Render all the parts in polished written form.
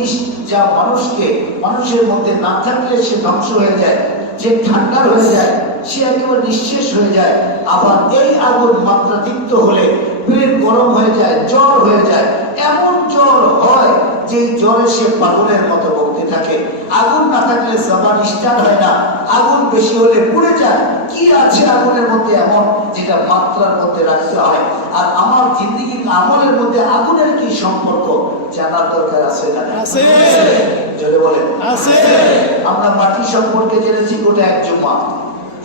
জিনিস যা মানুষের মধ্যে না থাকলে সে ধ্বংস হয়ে যায়, যে ঠান্ডা হয়ে যায়, সে একেবারে নিঃশেষ হয়ে যায়। আবার এই আগুন মাত্রাতিরিক্ত হলে পেট গরম হয়ে যায়, জ্বর হয়ে যায়। এমন জ্বর হয় যে জ্বরে সে পাগলের মতো বকতে থাকে। আগুন না থাকলে জবান স্টার্ট হয় না, আগুন বেশি হলে পুড়ে যায়। কি আছে আগুনের মধ্যে এমন যেটা মাত্রার মধ্যে রাখতে হয়? আর আমার জিন্দেগির আমলের মধ্যে আগুনের কি সম্পর্ক জানার দরকার আছে না? আছে। জোরে বলেন আছে। আমরা মাটি সম্পর্কে জেনেছি গোটা এক জুমা,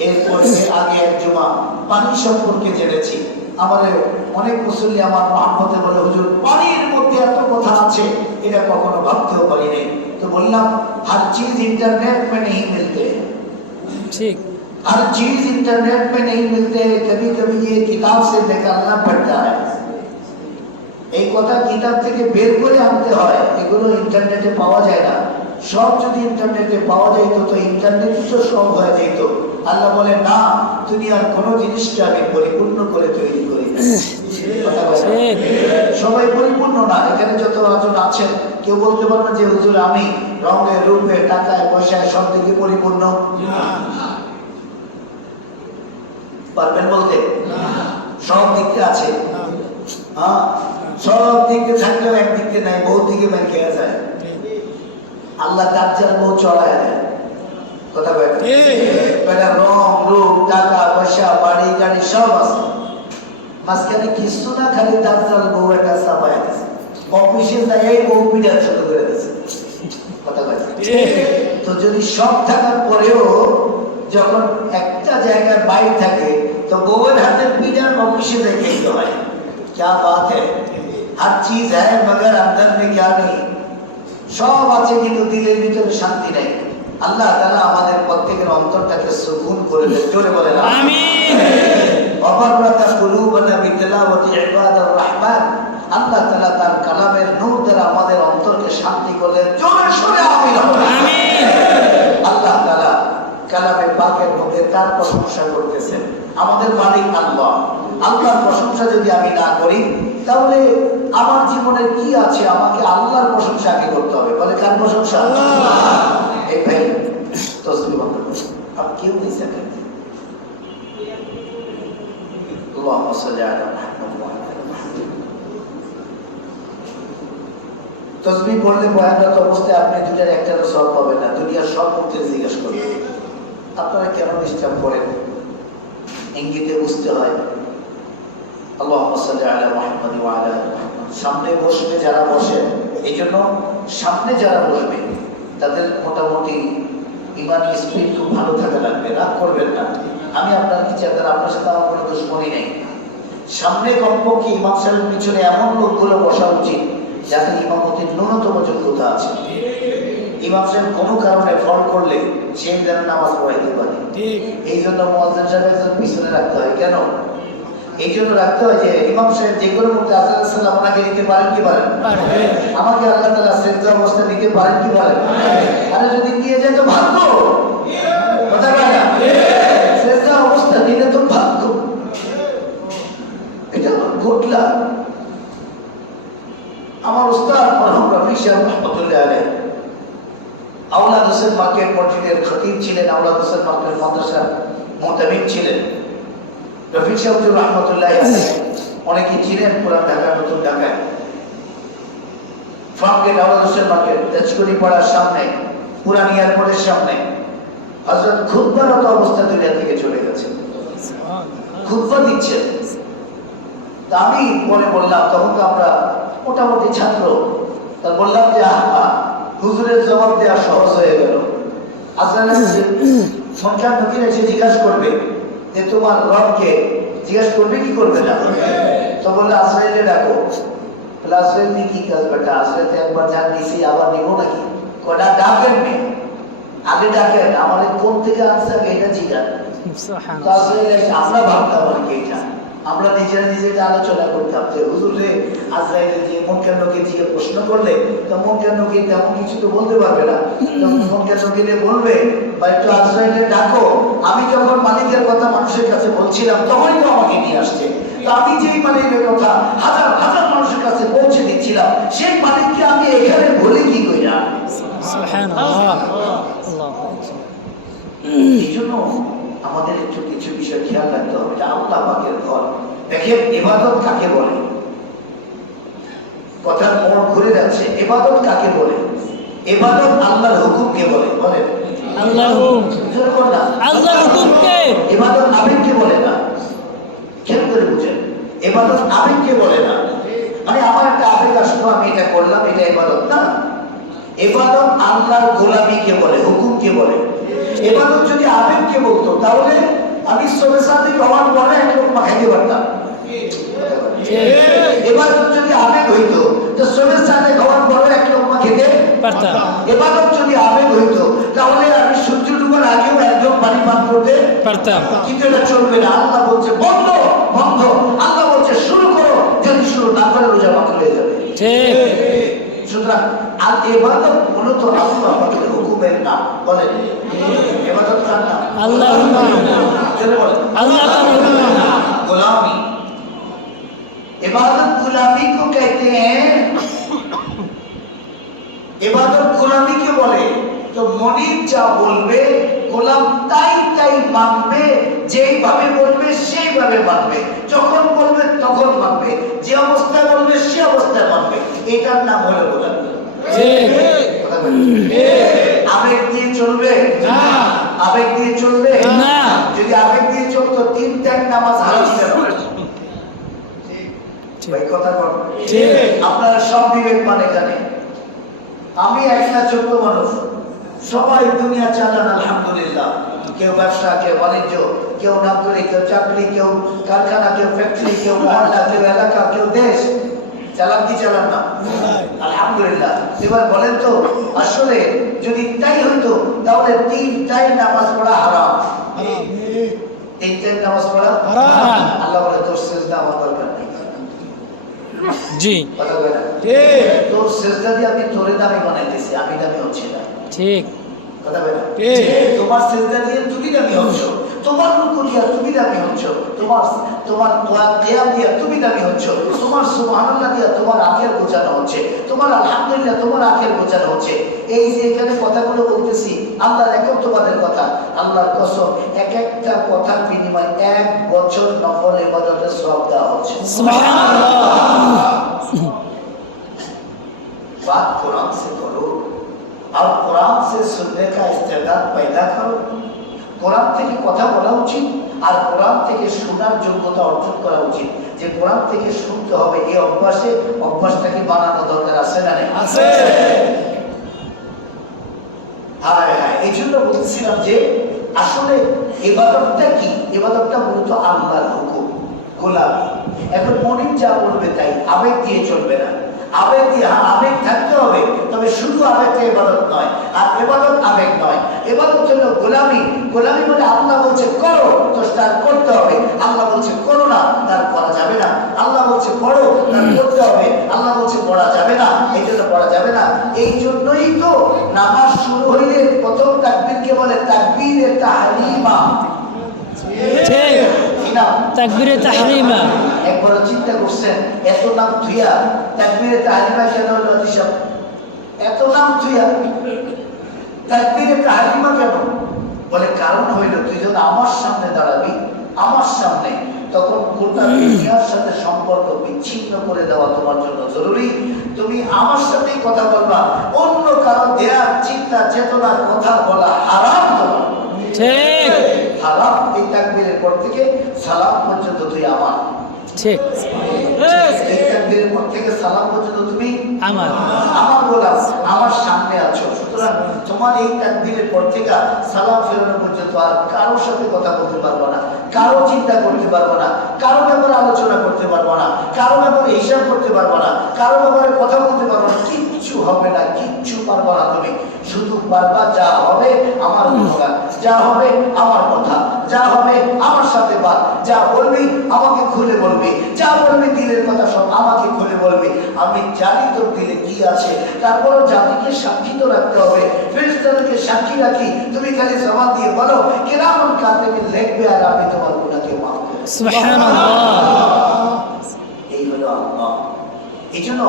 এরপরে আগে এক জুমা পানি সম্পর্কে জেনেছি। আমাদের অনেক মুসল্লি আমার মহব্বতে বলে, হুজুর পানির মধ্যে এত কথা আছে, এটা কখনো ভাবতেও পারি নাই। তো বললাম, हर चीज इंटरनेट में नहीं मिलते, ठीक, हर चीज इंटरनेट में नहीं मिलते, कभी कभी ये किताब से निकालना पड़ता है। এই কথা কিতাব থেকে বের করে আনতে হয়, এগুলো ইন্টারনেটে পাওয়া যায় না। সব যদি ইন্টারনেটে পাওয়া যেত তো ইন্টারনেট তো সব হয়ে যেত। আল্লাহ বলে, না, দুনিয়ার কোনো জিনিসকে আমি পরিপূর্ণ করে তৈরি করি। সবাই পরিপূর্ণ না। এখানে যত জন আছেন কেউ বলতে পারবে যে হুজুর আমি রঙে রূপে টাকায় পয়সায় সব দিকে পরিপূর্ণ, পারবেন বলতে? সব দিকে আছে, হ্যাঁ, সব দিকে থাকলেও একদিকে নাই, বহু দিকে বের খেয়ে যায়। আল্লাহ দাজ্জাল বহু চড়ায় দেয়, কথা বলে রং রূপ টাকা পয়সা বাড়ি গাড়ি সব আছে, মাঝখানে কিছু না, খালি দাজ্জাল বউ একটা চাপায় গেছে। অফিসে যাই বউ পিঠা শুরু করে দিয়েছে, কথা বলে। তো যদি সব থাকার পরেও যখন একটা জায়গায় বাইরে থাকে তো বউয়ের হাতে পিঠা অফিসে যাই খেতে হয়। क्या बात है, हर चीज है मगर अंदर में क्या नहीं। সব আছে কিন্তু দিলের ভিতরে শান্তি নাই। আল্লাহ তাআলা আমাদের প্রত্যেকের অন্তরটাকে সুকুন করে দেন, জোরে বলেন আমিন। ওয়াবারাকা কুলুবানা বিতিলাওয়াতি ইবাদার রহমান। আল্লাহ তাআলা তার কালামের নূর দ্বারা আমাদের অন্তরকে শান্তি করে দেন, জোরে সরে আমিন আমিন। আল্লাহ তাআলা কালামে পাকের মধ্যে তার প্রশংসা করতেছেন। আমাদের মালিক আল্লাহ, আল্লাহর প্রশংসা যদি আমি না করি তাহলে আমার জীবনে কি আছে? আমাকে আল্লাহর প্রশংসা আগে করতে হবে। বলে কার প্রশংসা? এই ভাই তসবিহ বন্ধ করুন, आप क्यों नहीं सकते? اللهم صل على محمد وعلى آل محمد। তসবিহ পড়লে বয়ানরত অবস্থায় আপনি দুটার একটারও সওয়াব পাবেন না। দুনিয়ার সব মুখে জিজ্ঞাসা করবেন আপনারা কেন ডিস্টার্ব করেন, ইঙ্গিতে বুঝতে হয়। আল্লাহুম্মা সাল্লি আলা মুহাম্মাদ ওয়া আলা আলি মুহাম্মাদ। সামনে বসবে যারা বসেন, এই জন্য সামনে যারা বসবে তাদের মোটামুটি ইমানি স্পিড খুব ভালো থাকা লাগবে, রাগ করবেন না। আমি আপনার বিচারদার, আপনার সাথে আমার কোনো দুশ্মনী নেই। সামনে কমপক্ষে ইমাম সাহেবের পিছনে এমন লোকগুলো বসা উচিত যাদের ইমামতির ন্যূনতম যোগ্যতা আছে। ইমাম সাহেব কোনো কারণে ফল করলে সে যেন নামাজ পড়াইতে পারে। এই জন্য মুয়াজ্জিন সাহেব একজন পিছনে রাখতে হয়। কেন? এই জন্য রাখতে হয় যে ইমাম সাহেব যে কোনো মুহূর্তে আযান সালাম আপনাকে দিতে পারেন কি পারেন? আমাকে আল্লাহ তাআলা সিজদা অবস্থা দিতে পারেন কি পারেন? আরে যদি দিয়ে যায় তো ভাগ্য, কথা বলে না, সিজদা অবস্থা দিলে তো ভাগ্য। এটা ঘটলা আমার উস্তাদ মরহুম রফি সাহেব রহমাতুল্লাহ আলাইহি আওলাদ হোসেন মার্কেট মসজিদের খতিব ছিলেন, আওলাদ হোসেন মার্কেট মাদ্রাসার মুতাবিব ছিলেন। রফিক সাহেব রহমাতুল্লাহ আলাইহি অনেকে চিনেন পুরান ঢাকা, নতুন ঢাকায় ফার্মগেট আওলাদ হোসেন মার্কেট তেজকুড়ি পাড়ার সামনে, পুরান এয়ারপোর্টের সামনে হযরত খুতবারত অবস্থা দুনিয়া থেকে চলে গেছে, খুতবা দিচ্ছেন। তা আমি মনে বললাম, তখন তো আমরা মোটামুটি ছাত্র, তা বললাম যে হুজুরের জবাব দেওয়া সহজ হয়ে গেল। আজরাইল সন্তান নবীর এসে জিজ্ঞাসা করবে যে তোমার রবকে, জিজ্ঞাসা করবে কি করবে না? তো বললে আজরাইলে ডাকো। বলে আজরাইল নিয়ে কি কাজ বেটা, আজরাইল তো একবার যা নিছি আবার নিবো নাকি? কটা ডাকেন নি, আগে ডাকেন, আমাদের কোন থেকে আনছে আগে এটা জিজ্ঞাসা। তো আজরাইল আমরা ভাবতাম আর কি, এটা আমরা নিজেরা নিজেরা আলোচনা করতাম যে হুজুরে আজরাইলের যে মুনকার নকির দিকে প্রশ্ন করলে তো মুনকার নকির তেমন কিছু তো বলতে পারবে না, মুনকার নকিরে বলবে বা একটু আজরাইলে ডাকো। আমি যখন মালিকের কথা মানুষের কাছে বলছিলাম তখনই তো আমাকে নিয়ে আসছে। তো আমি যেই মালিকের কথা হাজার হাজার মানুষের কাছে পৌঁছে দিচ্ছিলাম, সেই মালিককে আমি এখানে বলে কি কইরা আমাদের একটু কিছু বিষয় খেয়াল রাখতে হবে যে আল্লাহ পাকের ঘর। দেখেন ইবাদত কাকে বলে, কথার মোড় ঘুরে যাচ্ছে। ইবাদত কাকে বলে? ইবাদত আল্লাহর হুকুমকে বলে। বলেন আল্লাহর হুকুমকে। ইবাদত আবেগকে বলে না। খেয়াল করে বুঝেন, ইবাদত আবেগকে বলে না। মানে আমার একটা আবেগ আসলো, আমি এটা করলাম, এটা ইবাদত না। ইবাদত আল্লাহর গোলামীকে বলে, হুকুমকে বলে। ইবাদত যদি আবেগকে বলতো তাহলে আমি সবে সাথে হওয়ার পরে এক লোকমা খাইতে পারতাম। ইবাদত যদি আবেগ হইতো তো সবে সাথে হওয়ার পরে এক লোকমা খেতে পারতাম। ইবাদত যদি আবেগ হইতো তাহলে আমি সূর্য ডুবার আগেও একজন পানি পান করতে পারতাম। কিন্তু এটা চলবে না। আল্লাহ বলছে বন্ধ বন্ধ, আল্লাহ বলছে শুরু করো, যদি শুরু না করে রোজা বাতিল হয়ে যাবে। ঠিক। সুতরাং আর ইবাদত মূলত আল্লাহ পাকের হুকুমের নাম। বলেন ইবাদত কার নাম? আল্লাহর নাম। জোরে বলেন আল্লাহ তাআলার নাম। गुलामी, इबादत गुलामी को कहते हैं। इबादत गुलामी के बोले तो মনিব যা বলবে গোলাম তাই তাই মানবে, যেইভাবে বলবে সেইভাবে মানবে, যখন বলবে তখন মানবে, যে অবস্থায় বলবে সে অবস্থায় মানবে। এটার নাম হলো গোলামি। আবেগ দিয়ে চলবে না, আবেগ দিয়ে চলবে না। যদি আবেগ দিয়ে চলতো 3 টাইম নামাজ হারাম ছিল। ভাই কথা বল, আপনারা সব বিবেক মানে জানেন। আমি একটা ছোট্ট মানুষ, সবাই দুনিয়া চালান আলহামদুলিল্লাহ। কেউ ব্যবসা, কেউ বাণিজ্য, কেউ নকরি, কেউ চাকরি, কেউ কারখানা, কেউ ফ্যাক্টরি, কেউ মহল্লা, কেউ এলাকা, কেউ দেশ। চালান কি চালান না? আলহামদুলিল্লাহ। এবার বলেন তো আসলে যদি তাই হইতো তাহলে 3 টাইম নামাজ পড়া হারাম। 3 টাইম নামাজ পড়া হারাম। আল্লাহ বলে তোর সিজদা আমার দরকার নেই। জি কথা বলে তোর সিজদা দিয়ে আমি তোরে দামি বানাইতেছি, আমি দামি হচ্ছি না। ঠিক। কথা বলে তোমার সিজদা দিয়ে তুমি দামি হচ্ছ, তোমার রুকু দিয়া তুমি দামি হচ্ছ, তোমার তোমার কিয়াম দিয়া তুমি দামি হচ্ছ, তোমার সুবহানাল্লাহ দিয়া তোমার আখের গোছানো হচ্ছে, তোমার আলহামদুলিল্লাহ তোমার আখের গোছানো হচ্ছে। এই যে এখানে কথাগুলো বলতেছি আল্লাহর একত্ববাদের কথা, আল্লাহর কসম এক একটা কথার বিনিময়ে 1 বছর নফল ইবাদতের সওয়াব দেওয়া হচ্ছে। সুবহানাল্লাহ। बात कुरान से करो और कुरान से सुनने का इस्तेदाद पैदा करो। কোরআন থেকে কথা বলা উচিত আর কোরআন থেকে শোনার যোগ্যতা অর্জন করা উচিত। যে কোরআন থেকে শুনতে হবে এই অভ্যাসটাকে বানানো দরকার আছে না নেই? আছে। হ্যাঁ হ্যাঁ, এই জন্য বলছিলাম যে আসলে ইবাদতটা কি? ইবাদতটা মূলত আল্লাহর হুকুম, গোলামি। এখন মনিব যা বলবে তাই, আবেগ দিয়ে চলবে না। আবেগ দিয়ে, হ্যাঁ আবেগ থাকতে হবে, তবে শুধু আবেগটা ইবাদত নয়, আর ইবাদত আবেগ নয়। ইবাদত হলো গোলামি। গোলামি বলে আল্লাহ বলছে করো তো তার করতে হবে, আল্লাহ বলছে করো না তার করা যাবে না। আল্লাহ বলছে পড়ো তার করতে হবে, আল্লাহ বলছে পড়া যাবে না, এই জন্য পড়া যাবে না। এই জন্যই তো নামাজ শুরু হইলে প্রথম তাকবীরকে বলে তাকবীরে তাহরিমা। ঠিক। তাকবীরে তাহরিমা। একবার চিন্তা করছেন এত নাম থুইয়া তাকবীরে তাহরিমা কেন হলো? দিশা এত নাম থুইয়া তাকবীরে তাহরিমা কেন বলে? কারণ হইল তুই যখন আমার সামনে দাঁড়াবি, আমার সামনে, তখন গোটা দুনিয়ার সাথে সম্পর্ক বিচ্ছিন্ন করে দেওয়া তোমার জন্য জরুরি। তুমি আমার সাথেই কথা বলবা, অন্য কারো দেয়ার চিন্তা চেতনার কথা বলা হারাম তোমার। ঠিক। হারাম। এই তাকবীরের পর থেকে সালাম পর্যন্ত তুই আমার। ঠিক। এই তাকবীরের পর থেকে সালাম পর্যন্ত তুমি আমার। আমার গোলাম, আমার সামনে আছো। সুতরাং তোমার এই তাকবীরের পর থেকে সালাম ফেরানো পর্যন্ত আর কারোর সাথে কথা বলতে পারবো না, কারো চিন্তা করতে পারবো না, কারো ব্যাপারে আলোচনা করতে পারবো না, কারো ব্যাপারে হিসাব করতে পারবো না, কারো ব্যাপারে কথা বলতে পারবো না। কিচ্ছু হবে না, কিচ্ছু পারবো না তুমি। শুধু পারবা যা হবে আমার গুণগান, যা হবে আমার কথা, যা হবে আমার সাথে বাদ, যা বলবি আমাকে খুলে বলবি, যা বলবি দিলের কথা সব আমাকে খুলে বলবি। আমি জানি তোর দিলে কি আছে, তারপরও জাতিকে সাক্ষী তো রাখতে হবে, ফেরেশতাদেরকে সাক্ষী রাখি। তুমি খালি জবান দিয়ে বলো কিরামান কাতিবিন লিখবে আর আমি তোমার গুনাহকে মাফ করব। সুবহানাল্লাহ। এই হলো আল্লাহ। এই জন্য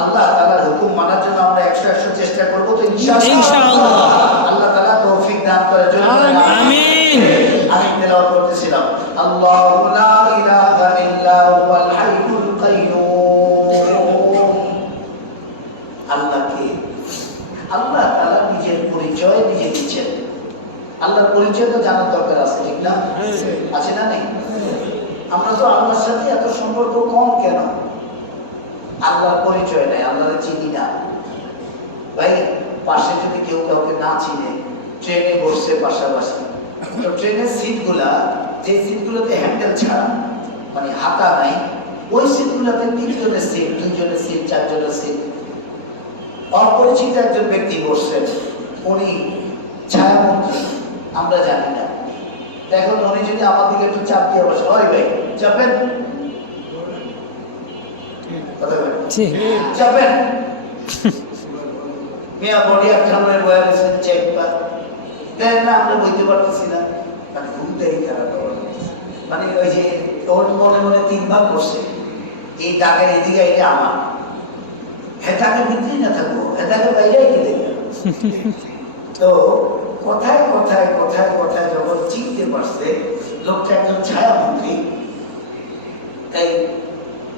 আল্লাহ তাআলার হুকুম মানার জন্য আমরা 100 চেষ্টা করব তো ইনশাআল্লাহ। ইনশাআল্লাহ। আল্লাহ তাআলা তৌফিক দান করে। আমিন। আল্লাহু লা ইলাহা ইল্লা হুয়াল হাইয়ুল কাইয়্যুম। আল্লাহকে আল্লাহ তাআলা নিজের পরিচয় নিজে দিচ্ছেন। আল্লাহর পরিচয় তো জানার দরকার আছে, ঠিক না? আছে না নেই? আমরা তো আল্লাহর সাথে এত সম্পর্ক কম কেন? আল্লাহর পরিচয় নাই, আল্লাহর চিনি না। ভাই, পাশে যদি কেউ কাউকে না চিনে, ট্রেনে বসছে পাশাপাশি, তো ট্রেনের সিটগুলা, যে সিটগুলোতে হ্যান্ডেল ছাড়া, মানে হাতা নাই, ওই সিটগুলোতে 3 জনের সিট, 2 জনের সিট, 4 জনের সিট। অপরিচিত একজন ব্যক্তি বসছেন, উনি ছায়ামন্ত্রী, আমরা জানি না। দেখুন, উনি যদি আমার দিকে একটু চাপ দিয়ে বসে, ওই ভাই চাপেন, কথা বলেন, ঠিক চাপেন, মিয়া বডি একখানের বয়া গেছেন, চেক পা দেন না, আমরা বইতে পারতেছি না, মানে ঘুম দেরি খারাপ, মানে ওই যে ওর মনে মনে 3 ভাগ করছে, এই দাগের এদিকে এটা আমার, হেতাকের ভিতরেই না থাকবো, হেতাকের বাইরেই গেলে। তো কথায় কথায় কথায় কথায় যখন চিনতে পারছে লোকটা একজন ছায়ামন্ত্রী, তাই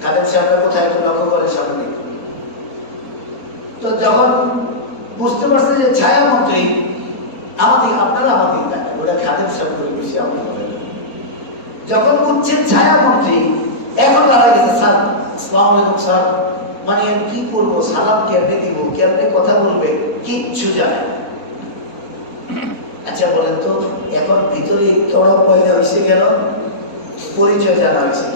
খালেদ সাহেবরা কোথায় একটু লক্ষ্য করে সামনে, তো যখন বুঝতে পারছে যে ছায়ামন্ত্রী আমাদের, আপনারা আমাদের থাকে, ওরা খালেদ সাহেব করে বেশি আমরা বলেন, যখন বুঝছেন ছায়ামন্ত্রী, এখন দাঁড়া গেছে, স্যার আসসালামু আলাইকুম স্যার, মানে কি করবো, সালাম কেমনে দিব, কেমনে কথা বলবে, কিচ্ছু জানে না। আচ্ছা বলেন তো, এখন ভিতরে কেমন পয়দা হয়েছে কেন? পরিচয় জানা হয়েছে।